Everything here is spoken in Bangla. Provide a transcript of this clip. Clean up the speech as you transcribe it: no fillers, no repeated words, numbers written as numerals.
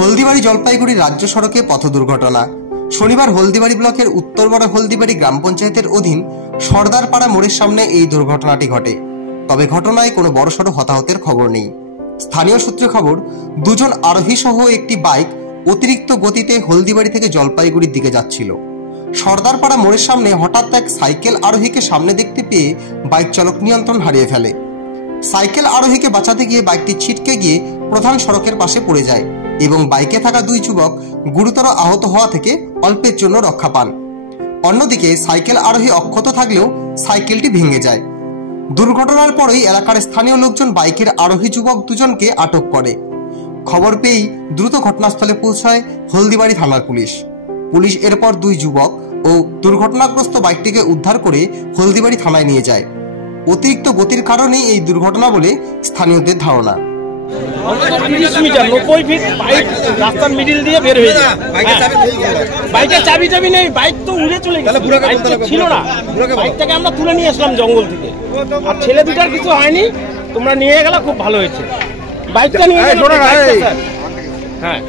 হলদিবাড়ি জলপাইগুড়ি রাজ্য সড়কে পথ দুর্ঘটনা। শনিবার হলদিবাড়ি ব্লকের উত্তরবড় হলদিবাড়ি গ্রাম পঞ্চায়েতের অধীন সর্দারপাড়া মোড়ের সামনে এই দুর্ঘটনাটি ঘটে। তবে ঘটনায় কোনো বড়সড় হতাহতের খবর নেই। স্থানীয় সূত্রে খবর, দুজন আরোহী সহ একটি বাইক অতিরিক্ত গতিতে হলদিবাড়ি থেকে জলপাইগুড়ির দিকে যাচ্ছিল। সর্দারপাড়া মোড়ের সামনে হঠাৎ এক সাইকেল আরোহীকে সামনে দেখতে পেয়ে বাইক চালক নিয়ন্ত্রণ হারিয়ে ফেলে। সাইকেল আরোহীকে বাঁচাতে গিয়ে বাইকটি ছিটকে গিয়ে প্রধান সড়কের পাশে পড়ে যায় এবং বাইকে থাকা দুই যুবক গুরুতর আহত হওয়া থেকে অল্পের জন্য রক্ষা পান। অন্যদিকে সাইকেল আরোহী অক্ষত থাকলেও সাইকেলটি ভেঙে যায়। দুর্ঘটনার পরেই এলাকার স্থানীয় লোকজন বাইকের আরোহী যুবক দুজনকে আটক করে। খবর পেয়েই দ্রুত ঘটনাস্থলে পৌঁছায় হলদিবাড়ি থানার পুলিশ। পুলিশ এরপর দুই যুবক ও দুর্ঘটনাগ্রস্ত বাইকটিকে উদ্ধার করে হলদিবাড়ি থানায় নিয়ে যায়। অতিরিক্ত গতির কারণেই এই দুর্ঘটনা বলে স্থানীয়দের ধারণা। 30 মিটার 90 ফিট বাইক রাস্তার মিডিল দিয়ে বের হয়ে যায়। বাইকের চাবি নেই, বাইক তো উড়ে চলে গেছে, বাইক ছিল না। বাইকটাকে আমরা তুলে নিয়ে আসলাম জঙ্গল থেকে। আর ছেলে দুটার কিছু হয়নি, তোমরা নিয়ে গেলে খুব ভালো হয়েছে। বাইকটা নিয়ে হ্যাঁ